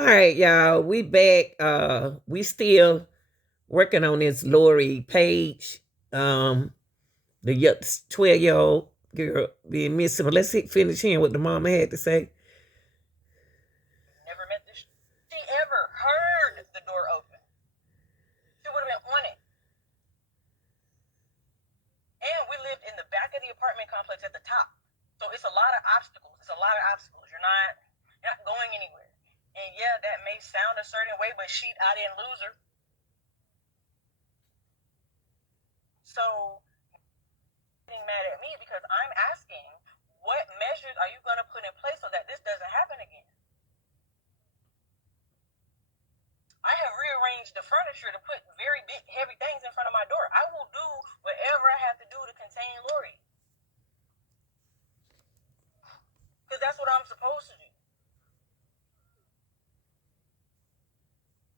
All right, y'all. We back. We still working on this Lori Page. The 12-year-old girl being missing. But let's finish hearing what the mama had to say. Never met this. She ever heard the door open. She would have been on it. And we lived in the back of the apartment complex at the top. So it's a lot of obstacles. You're not going anywhere. And yeah, that may sound a certain way, but I didn't lose her. So getting mad at me because I'm asking, what measures are you going to put in place so that this doesn't happen again? I have rearranged the furniture to put very big, heavy things in front of my door. I will do whatever I have to do to contain Lori. Because that's what I'm supposed to do.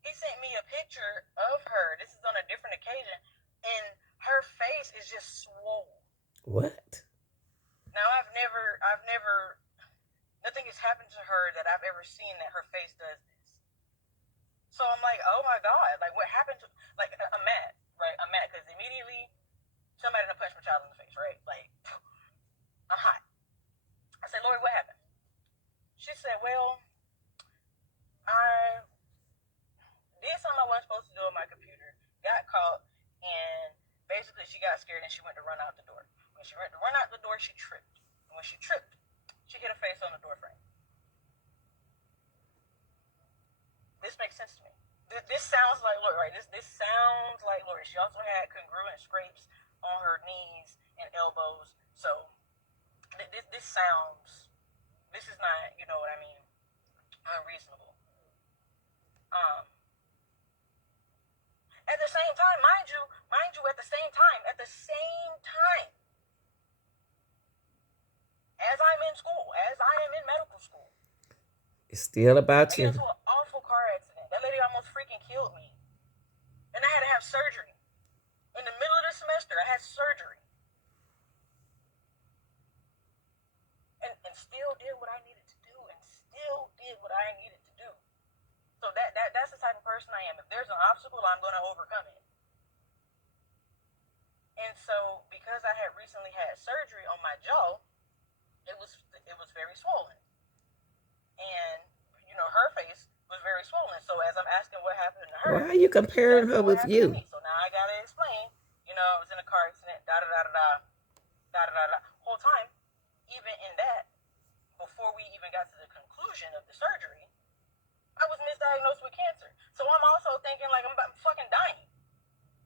He sent me a picture of her. This is on a different occasion. And her face is just swollen. What? Now, nothing has happened to her that I've ever seen that her face does this. So I'm like, oh my God, like what happened to, like, I'm mad, right? I'm mad because immediately somebody done punched my child in the face, right? Like, I'm hot. I said, Lori, what happened? She said, well, I did something I wasn't supposed to do on my computer, got caught, and basically she got scared and she went to run out the door. When she went to run out the door, she tripped. And when she tripped, she hit her face on the door frame. This makes sense to me. This sounds like Lori, right? This sounds like Lori. She also had congruent scrapes on her knees and elbows. So this sounds, this is not, you know what I mean, unreasonable. At the same time, mind you, at the same time, as I'm in school, as I am in medical school, it's still about I you. got into an awful car accident. That lady almost freaking killed me. And I had to have surgery. In the middle of the semester, I had surgery. And still did what I needed to do. So that's the type of person I am. If there's an obstacle, I'm going to overcome it. And so, because I had recently had surgery on my jaw, it was very swollen. And, you know, her face was very swollen. So as I'm asking what happened to her, why are you comparing her with you? So now I gotta explain. You know, I was in a car accident, da da da da da da da da. Whole time, even in that, before we even got to the conclusion of the surgery, I was misdiagnosed with cancer. So I'm also thinking like I'm fucking dying.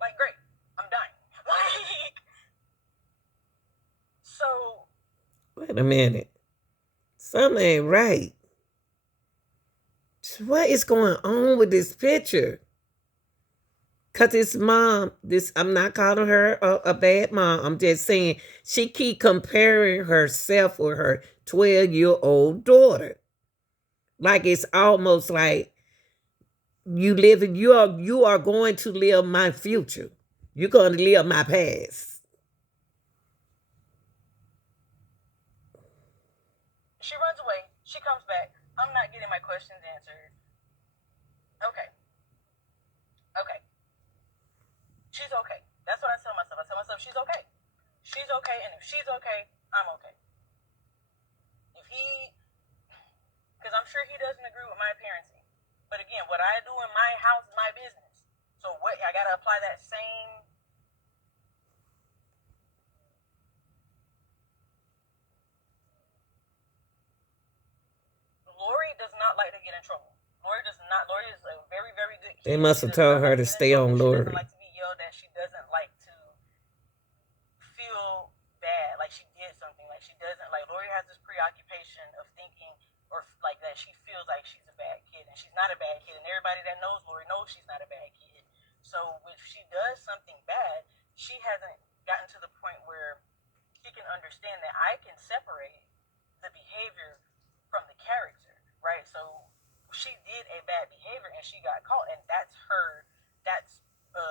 Like, great, I'm dying. Like, so. Wait a minute. Something ain't right. What is going on with this picture? Cause this mom, I'm not calling her a bad mom. I'm just saying she keep comparing herself with her 12-year-old daughter. Like it's almost like you are going to live my future. You're going to live my past. She runs away. She comes back. I'm not getting my questions answered. Okay. She's okay. That's what I tell myself. I tell myself she's okay. She's okay, and if she's okay, I'm okay. Because I'm sure he doesn't agree with my parenting. But again, what I do in my house is my business. So what, I gotta apply that same. Lori does not like to get in trouble. Lori does not. Lori is a very, very good kid. They must have told her to stay on Lori. She doesn't like to be yelled at. She doesn't like to feel bad, like she did something. Like she doesn't, like Lori has this preoccupation of thinking or like that she feels like she's a bad kid, and she's not a bad kid. And everybody that knows Lori knows she's not a bad kid. So if she does something bad, she hasn't gotten to the point where she can understand that I can separate the behavior from the character, right? So she did a bad behavior and she got caught, and that's a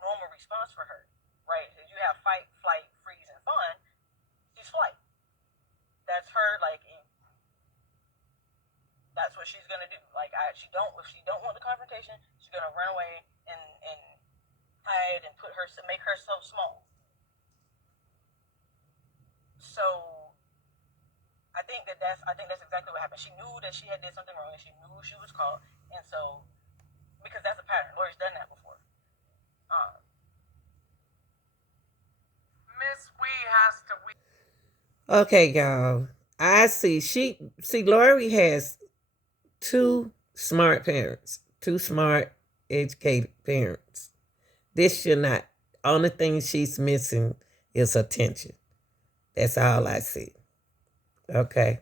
normal response for her, right? If you have fight, flight, freeze, and fun, she's flight. That's her, like, that's what she's gonna do. Like if she don't want the confrontation, she's gonna run away and hide and make herself small. So I think that's exactly what happened. She knew that she had did something wrong, and she knew she was caught, and so because that's a pattern. Lori's done that before. Miss Wee has to. Okay, y'all. I see Lori has two smart parents, two smart, educated parents. This should not. Only thing she's missing is attention. That's all I see. Okay.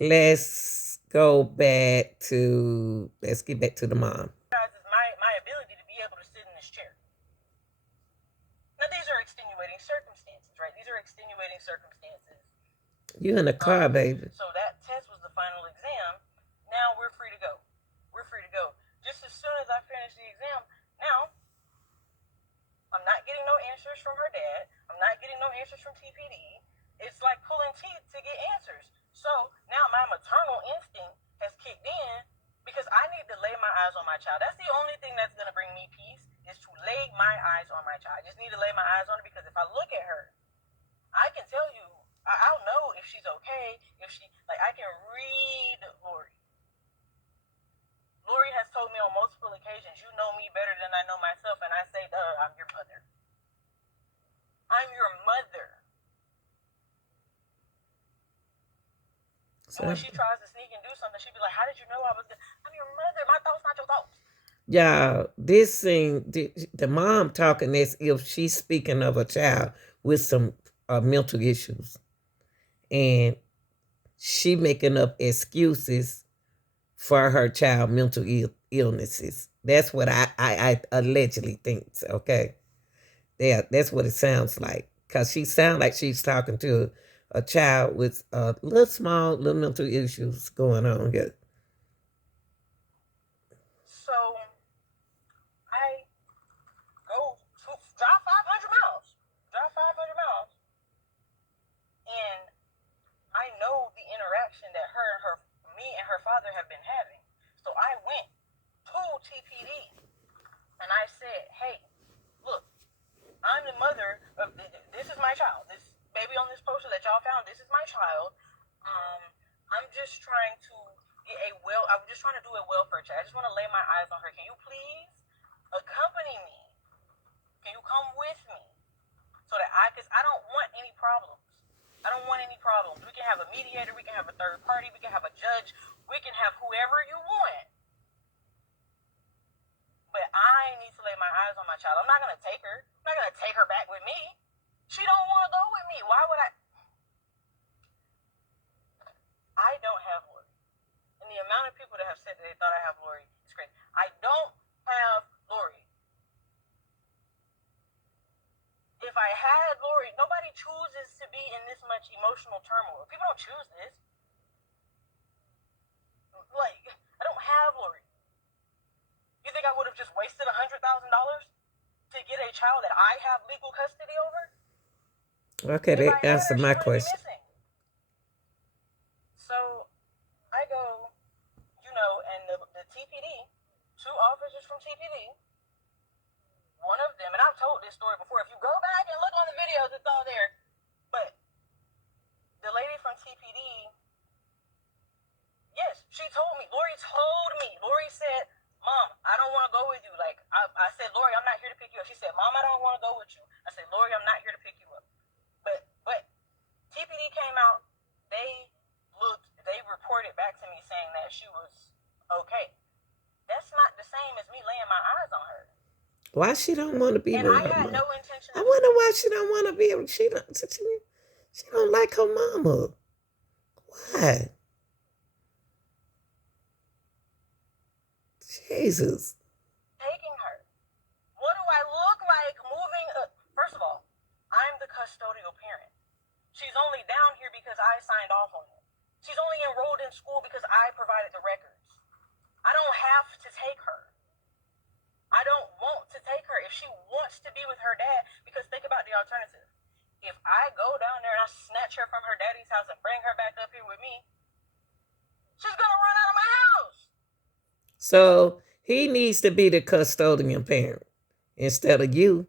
Let's get back to the mom. My ability to be able to sit in this chair. Now these are extenuating circumstances, right? These are extenuating circumstances. You in the car, baby. So that test was the final exam. Now we're free to go. We're free to go. Just as soon as I finish the exam, now I'm not getting no answers from her dad. I'm not getting no answers from TPD. It's like pulling teeth to get answers. So now my maternal instinct has kicked in because I need to lay my eyes on my child. That's the only thing that's going to bring me peace is to lay my eyes on my child. I just need to lay my eyes on her because if I look at her, I can tell you, I'll know if she's okay, I can read Lori. Lori has told me on multiple occasions, you know me better than I know myself, and I say, I'm your mother. I'm your mother. So, and when she tries to sneak and do something, she'd be like, how did you know I was good? I'm your mother. My thoughts, not your thoughts. Yeah, this thing, the mom talking as if she's speaking of a child with some mental issues. And she making up excuses for her child mental illnesses. That's what I allegedly think. Okay, yeah, that's what it sounds like. Cause she sounds like she's talking to a child with little mental issues going on here. So I go drive 500 miles, and I know the interaction that me and her father have been having. So I went to TPD and I said, hey, look, I'm the mother of this is my child. This baby on this poster that y'all found, this is my child. I'm just trying to I'm just trying to do a welfare check. I just want to lay my eyes on her. Can you please accompany me? Can you come with me? So that because I don't want any problems. I don't want any problems. We can have a mediator, we can have a third party, we can have a judge, we can have whoever you want. But I need to lay my eyes on my child. I'm not gonna take her. I'm not gonna take her back with me. She don't want to go with me. Why would I? I don't have Lori. And the amount of people that have said that they thought I have Lori is crazy. I don't have Lori. If I had Lori, nobody chooses to be in this much emotional turmoil. People don't choose this. Like, I don't have Lori. You think I would have just wasted $100,000 to get a child that I have legal custody over? Okay, that answered my question. So I go, and the TPD, two officers from TPD, one of them, and I've told this story before. If you go back and look on the videos, it's all there. But the lady from TPD, yes, she told me. Lori said, Mom, I don't want to go with you. Like, I said, Lori, I'm not here to pick you up. She said, Mom, I don't want to go with you. I said, Lori, I'm not here to pick you up. But TPD came out. They reported back to me saying that she was okay. That's not the same as me laying my eyes on her. Why she don't want to be with her mom? I had no intention. I wonder why she don't want to be. She don't like her mama. Why? Jesus. Taking her. What do I look like moving? First of all, I'm the custodial parent. She's only down here because I signed off on it. She's only enrolled in school because I provided the records. I don't have to take her. I don't want to take her if she wants to be with her dad, because think about the alternative. If I go down there and I snatch her from her daddy's house and bring her back up here with me, she's going to run out of my So he needs to be the custodian parent instead of you.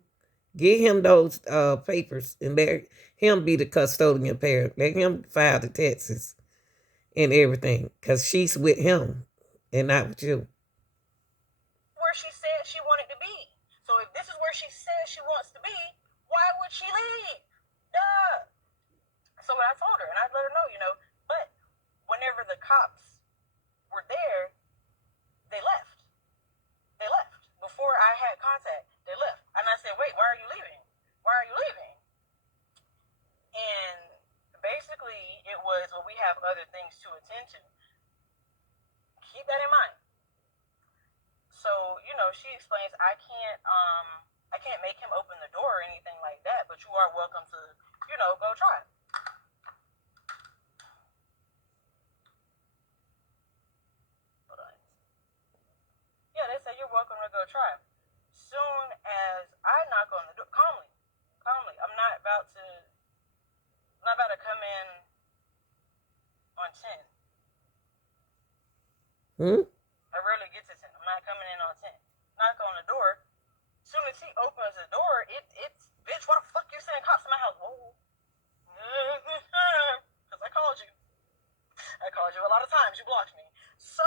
Get him those papers and let him be the custodian parent. Let him file the taxes and everything because she's with him and not with you. Where she said she wanted to be. So if this is where she says she wants to be, why would she leave? Duh. So I told her, and I let her know, but whenever the cops were there, they left. They left. Before I had contact, they left. And I said, wait, why are you leaving? Why are you leaving? And basically, it was, well, we have other things to attend to. Keep that in mind. So, she explains, I can't make him open the door or anything like that, but you are welcome to, go try. Hold on. Yeah, they said you're welcome to go try. Soon as I knock on the door, calmly, I'm not about to come in on 10. I rarely get to 10. I'm not coming in on 10. Knock on the door. Soon as he opens the door, it's, bitch, why the fuck you sending cops to my house? Whoa. Because I called you. I called you a lot of times. You blocked me. So,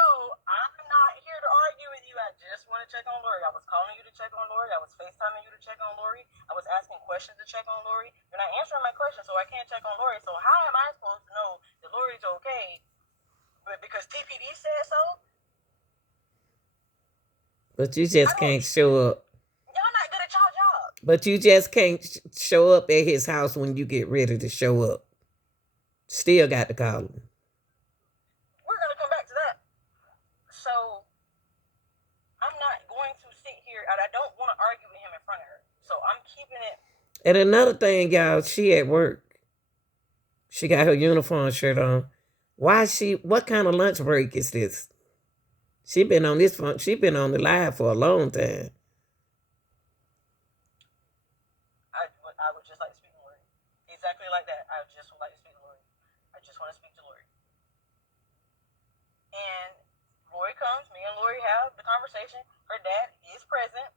I'm not here to argue with you. I just want to check on Lori. I was calling you to check on Lori. I was FaceTiming you to check on Lori. I was asking questions to check on Lori. You're not answering my questions, so I can't check on Lori. So, how am I supposed to know that Lori's okay? But because TPD said so? But you just can't show up. Y'all not good at y'all job. But you just can't show up at his house when you get ready to show up. Still got to call him. We're going to come back to that. So, I'm not going to sit here, and I don't want to argue with him in front of her. So, I'm keeping it. And another thing, y'all, she at work. She got her uniform shirt on. What kind of lunch break is this? She been on the live for a long time. I would just like to speak to Lori. Exactly like that. I just would like to speak to Lori. I just want to speak to Lori. And Lori comes, me and Lori have the conversation. Her dad is present.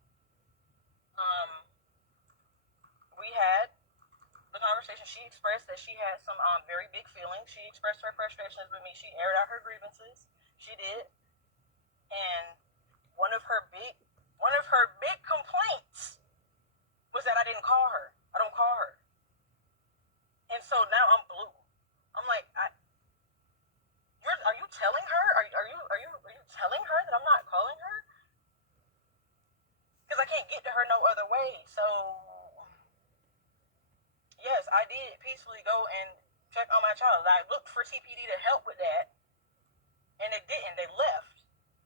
We had the conversation. She expressed that she had some very big feelings. She expressed her frustrations with me. She aired out her grievances. She did. And one of her big complaints was that I didn't call her. I don't call her. And so now I'm blue. I'm like, are you telling her? Are you telling her that I'm not calling her? Because I can't get to her no other way. So yes, I did peacefully go and check on my child. I looked for TPD to help with that, and it didn't. They left.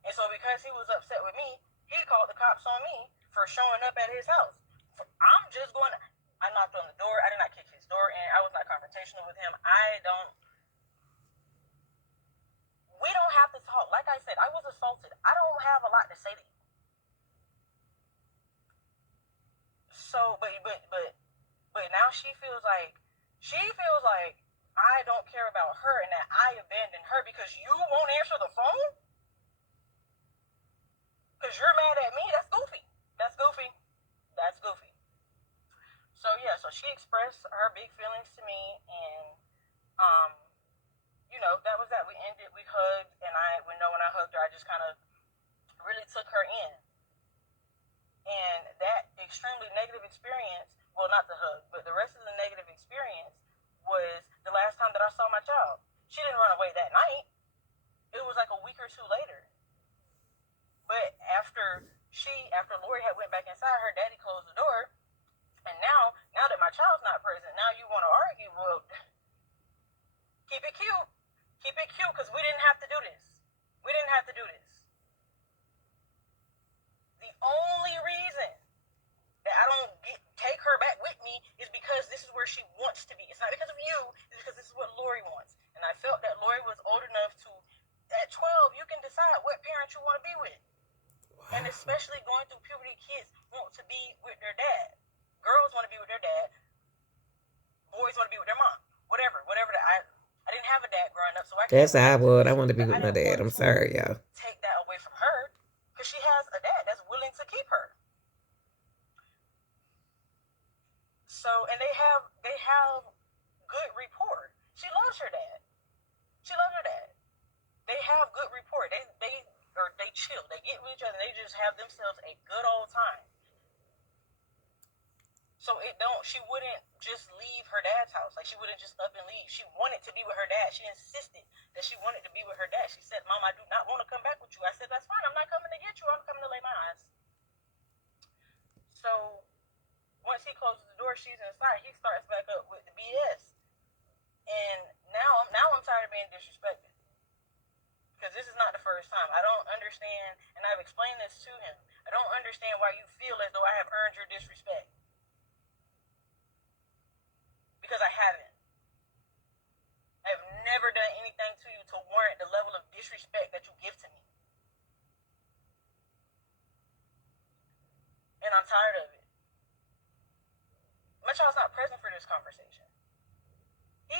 And so because he was upset with me, he called the cops on me for showing up at his house. I'm just going to... I knocked on the door. I did not kick his door in. I was not confrontational with him. We don't have to talk. Like I said, I was assaulted. I don't have a lot to say to you. So, but now she feels like I don't care about her and that I abandoned her because you won't answer the phone? Because you're mad at me? That's goofy. That's goofy. That's goofy. So yeah, so she expressed her big feelings to me, and that was that. We ended, we hugged, and when I hugged her, I just kind of really took her in. And that extremely negative experience, well, not the hug, but the rest of the negative experience was the last time that I saw my child. She didn't run away that night. It was like a week or two later. But after Lori had went back inside, her daddy closed the door. And now that my child's not present, now you want to argue. Well, keep it cute. Keep it cute, because we didn't have to do this. We didn't have to do this. The only reason that I don't take her back with me is because this is where she wants to be. It's not because of you. It's because this is what Lori wants. And I felt that Lori was old enough to, at 12, you can decide what parent you want to be with. Wow. And especially going through puberty, kids want to be with their dad. Girls want to be with their dad. Boys want to be with their mom. Whatever that I didn't have a dad growing up, so I can't. That's how I would. I want to be with my dad. I'm sorry, y'all. Take that away from her. she has a dad that's willing to keep her. So, and they have good rapport. She loves her dad. She loves her dad. They have good rapport. They chill. They get with each other. They just have themselves a good old time. So she wouldn't just leave her dad's house. Like, she wouldn't just up and leave. She wanted to be with her dad. She insisted that she wanted to be with her dad. She said, Mom, I do not want to come back with you. I said, that's fine. I'm not coming to get you. I'm coming to lay my eyes. So once he closes the door, she's inside. He starts back up with the BS. And now I'm tired of being disrespected. Because this is not the first time. I don't understand, and I've explained this to him. I don't understand why you feel as though I have earned your disrespect. Because I haven't. I've never done anything to you to warrant the level of disrespect that you give to me. And I'm tired of it. My child's not present for this conversation. He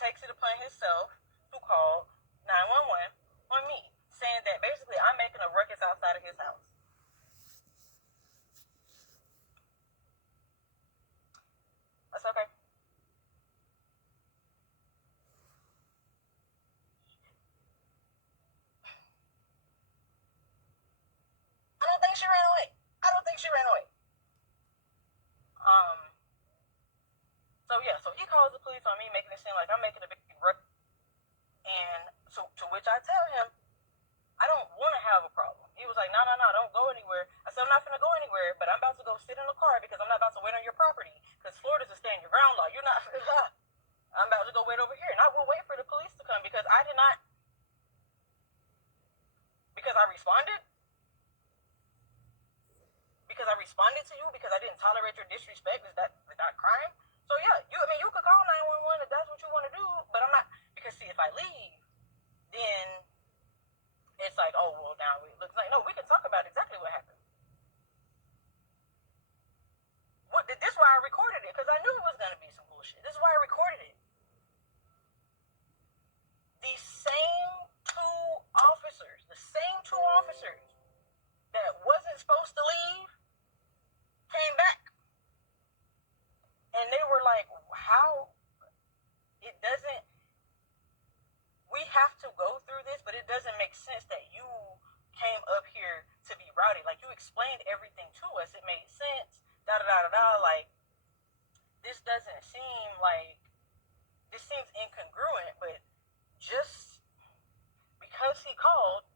takes it upon himself to call 911 on me, saying that basically I'm making a ruckus outside of his house. That's okay. I don't think she ran away. I don't think she ran away. So yeah, so he calls the police on me, making it seem like I'm making a big ruckus. And so to which I tell him, I don't want to have a problem. He was like, no, don't go anywhere. I said, I'm not going to go anywhere, but I'm about to go sit in the car because I'm not about to wait on your property. Because Florida's a stand your ground law. You're not. I'm about to go wait over here. And I will wait for the police to come because I did not. Because I responded. Because I responded to you. Because I didn't tolerate your disrespect. Is that crime? So yeah, you could call 911 if that's what you want to do. But I'm not. Because see, if I leave, then it's like, oh, well, now it looks like, no, we can talk about exactly what happened. This is why I recorded it, because I knew it was going to be some bullshit. This is why I recorded it. The same two officers that wasn't supposed to leave came back. And they were like, how? It doesn't, we have to go through this, but it doesn't make sense that you came up here to be rowdy. Like, you explained everything to us. It made sense. Like, this doesn't seem like, this seems incongruent, but just because he called,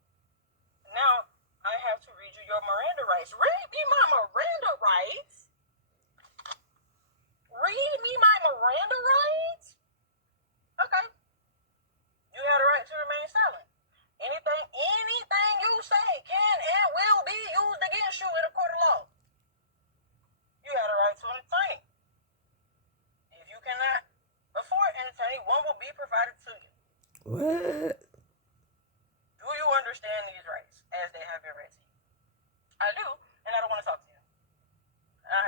now I have to read you your Miranda rights. Read me my Miranda rights? Read me my Miranda rights? Okay. You have the right to remain silent. Anything you say can and will be used against you in a court of law. You have the right to an attorney. If you cannot afford an attorney, one will be provided to you. What? Do you understand these rights as they have been read to you? I do, and I don't want to talk to you.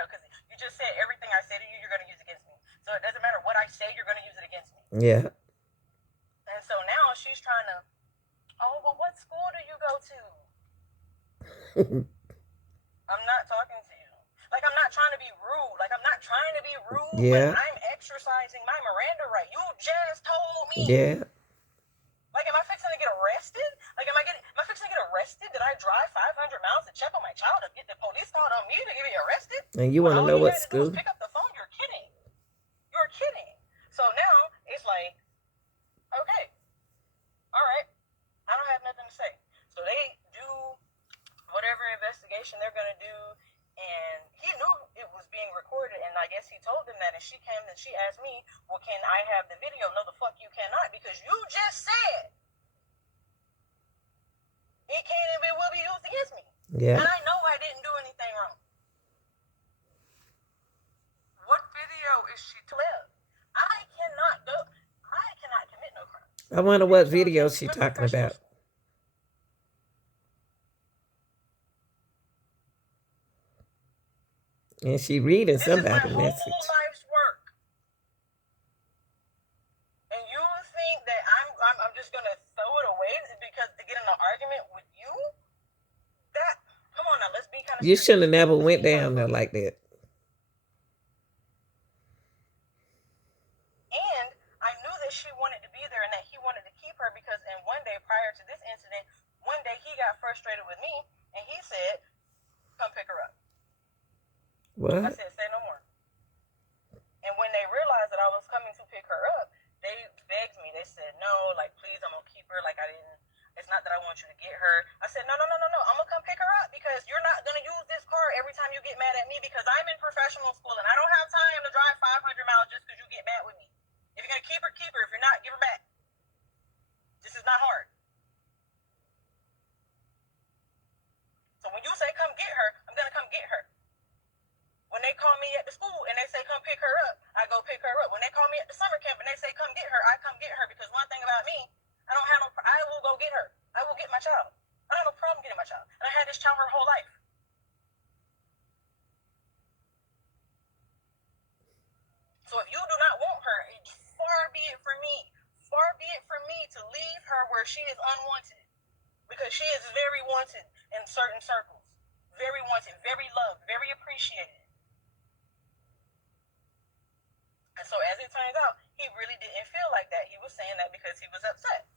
Because you just said everything I say to you, you're going to use against me. So it doesn't matter what I say, you're going to use it against me. Yeah. And so now she's trying to, oh, well, what school do you go to? I'm not talking to you. Like, I'm not trying to be rude. Yeah. But I'm exercising my Miranda right. You just told me. Yeah. Like, am I fixing to get arrested? Like, am I fixing to get arrested? Did I drive 500 miles to check on my child to get the police called on me to get me arrested? And you want to know what school? All you had to do was pick up the phone. You're kidding. You're kidding. So now it's like, okay, all right, I don't have nothing to say. So they do whatever investigation they're going to do, and he knew it was being recorded, and I guess he told them that, and she came and she asked me, well, can I have the video? No, the fuck you cannot, because you just said it can and it will be used against me. Yeah. And I know I didn't do anything wrong. What video is she to live? I cannot commit no crime. I wonder what video she's talking about. And she reading somebody's message. This is my whole life's work. And you think that I'm just gonna throw it away because to get in an argument with you? You shouldn't have never went down there like that. And I knew that she wanted to be there and that he wanted to keep her because, and one day prior to this incident, one day he got frustrated with me and he said, "Come pick her up." What? I said, "Say no more." And when they realized that I was coming to pick her up, they begged me. They said, "No, like, please, I'm gonna keep her. Like, I didn't. It's not that I want you to get her." I said, "No, no, no, no, no. I'm gonna come pick her up because you're not gonna use this car every time you get mad at me because I'm in professional school and I don't have time to drive 500 miles just because you get mad with me. If you're gonna keep her, keep her. If you're not, give her back. This is not hard." So when you say come get her, I'm gonna come get her. When they call me at the school and they say come pick her up, I go pick her up. When they call me at the summer camp and they say come get her, I come get her because one thing about me, I will go get her. I will get my child. I don't have no problem getting my child. And I had this child her whole life. So if you do not want her, far be it from me to leave her where she is unwanted. Because she is very wanted in certain circles. Very wanted, very loved, very appreciated. And so as it turns out, he really didn't feel like that. He was saying that because he was upset.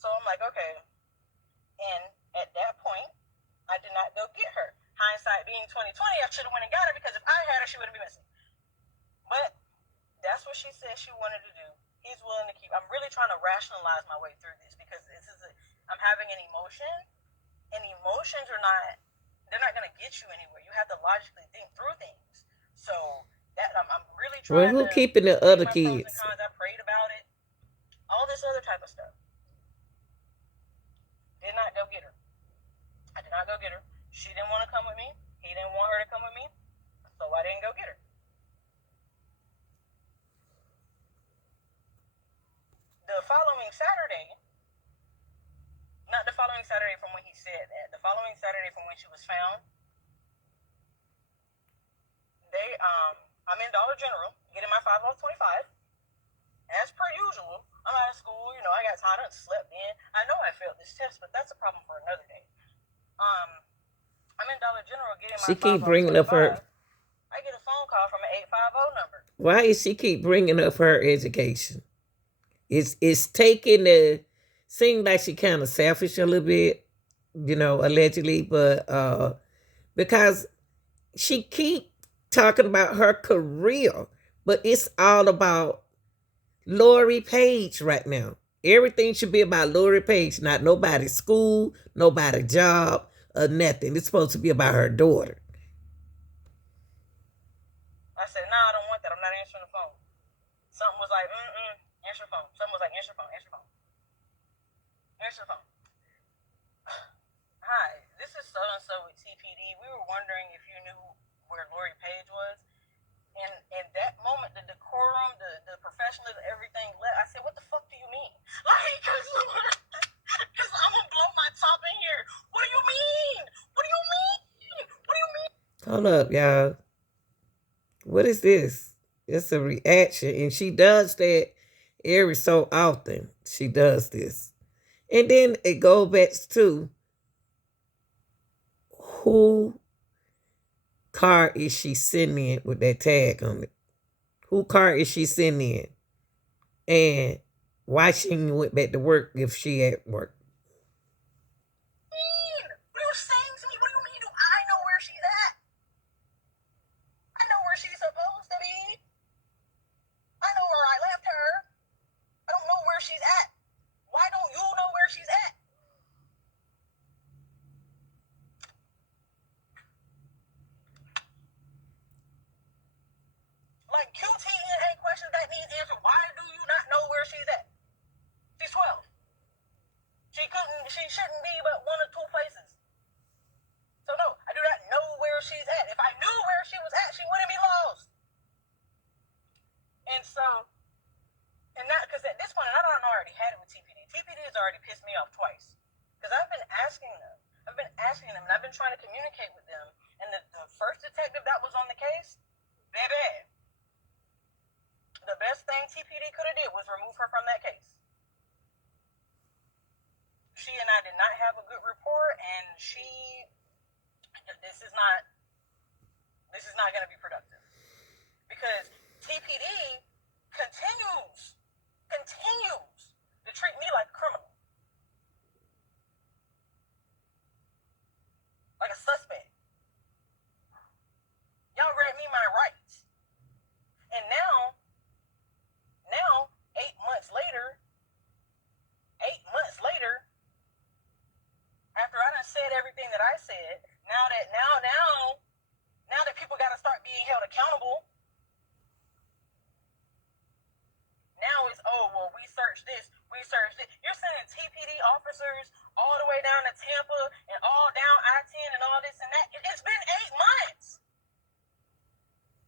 So I'm like, okay. And at that point, I did not go get her. Hindsight being 2020, I should have went and got her because if I had her, she wouldn't be missing. But that's what she said she wanted to do. He's willing to keep. I'm really trying to rationalize my way through this because I'm having an emotion, and emotions they're not going to get you anywhere. You have to logically think through things. So that I'm really Well, trying who to keeping the weigh other my pros and kids? cons. I prayed about it. All this other type of stuff. Did not go get her. I did not go get her. She didn't want to come with me. He didn't want her to come with me. So I didn't go get her. The following Saturday, not the following Saturday from when he said that, the following Saturday from when she was found, I'm in Dollar General getting my 5 off 25. As per usual, I'm out of school, I got tired, I slept in. I know I failed this test, but that's a problem for another day. I'm in Dollar General getting my She 5 keep off bringing up her. 25. I get a phone call from an 850 number. Why is she keep bringing up her education? It's taking the seem like she kind of selfish a little bit, allegedly, but because she keep talking about her career, but it's all about Lori Paige right now. Everything should be about Lori Paige, not nobody's school, nobody's job, or nothing. It's supposed to be about her daughter. I said, "Nah, I don't want that. I'm not answering the phone." Something was like, answer the phone. Something was like, answer the phone, answer the phone. Answer the phone. Hi, this is so-and-so with TPD. We were wondering if you knew where Lori Paige was. And in that moment, the decorum, the professionalism, everything left. I said, "What the fuck do you mean?" Like, because I'm going to blow my top in here. What do you mean? What do you mean? What do you mean? Hold up, y'all. What is this? It's a reaction, and she does that every so often. She does this. And then it goes back to who car is she sitting in with that tag on it? Who car is she sitting in? And why she went back to work if she at work? What are you saying to me? What do you mean? Do I know where she's at? I know where she's supposed to be. I know where I left her. I don't know where she's at. Why don't you know where she's at? Like QTNA questions that need answered. Why do you not know where she's at? She's 12. She shouldn't be but one or two places. So no, I do not know where she's at. If I knew where she was at, she wouldn't be lost. And so, and not because at this point, and I don't already had it with TPD. TPD has already pissed me off twice because I've been asking them, and I've been trying to communicate with them. And the first detective that was on the case, baby, the best thing TPD could have did was remove her from that case. She and I did not have a good rapport, and she this is not going to be productive, because TPD continues to treat me like a criminal, like a suspect. Y'all read me my rights, and now 8 months later, after I done said everything that I said, now that people got to start being held accountable